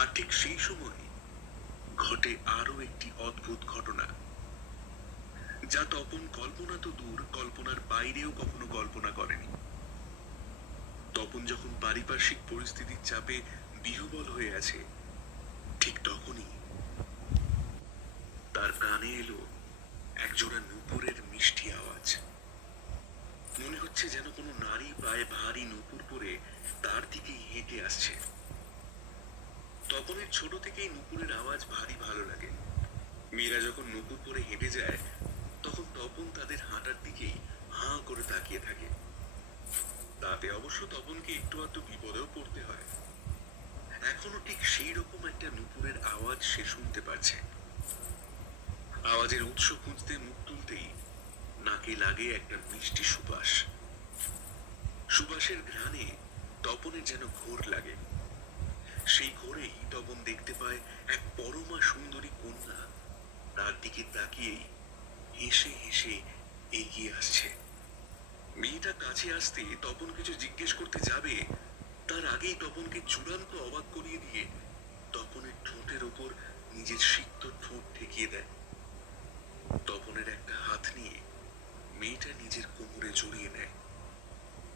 আর ঠিক সেই সময় ঘটে আরো একটি অদ্ভুত ঘটনা, যা তপন কল্পনা তো দূর, কল্পনার বাইরেও কখনো কল্পনা করেনি। তপন যখন পারিপার্শ্বিক পরিস্থিতির চাপে বিহ্বল হয়ে আছে, ঠিক তখনই তার কানে এলো একজোড়া নূপুরের মিষ্টি আওয়াজ। মনে হচ্ছে যেন কোনো নারী পায়ে ভারী নূপুর পরে তার দিকেই হেঁটে আসছে। তপনের ছোট থেকেই নূপুরের আওয়াজ ভারী ভালো লাগে। মীরা যখন নূপুর পরে হেঁটে যায়, তখন তপন তাদের হাঁটার দিকেই হাঁ করে তাকিয়ে থাকে। তাতে অবশ্য তপনকে একটু আধটু বিপদেও পড়তে হয়। এখনো ঠিক সেই রকম একটা নূপুরের আওয়াজ সে শুনতে পাচ্ছে। আওয়াজের উৎস খুঁজতে মুখ তুলতেই নাকে লাগে একটা মিষ্টি সুবাস। সুবাসের ঘ্রাণে তপনের যেন ঘোর লাগে। সেই ঘোরেই তপন দেখতে পায় এক পরমা সুন্দরী কন্যা তার দিকে তাকিয়েই হেসে হেসে এগিয়ে আসছে। মেয়েটা কাছে আসতে তপন কিছু জিজ্ঞেস করতে যাবে, তার আগেই তপনকে চূড়ান্ত অবাক করিয়ে দিয়ে তপনের ঠোঁটের ওপর নিজের সিক্ত ঠোঁট ঠেকিয়ে দেয়। তপনের একটা হাত নিয়ে মেয়েটা নিজের কোমরে জড়িয়ে নেয়।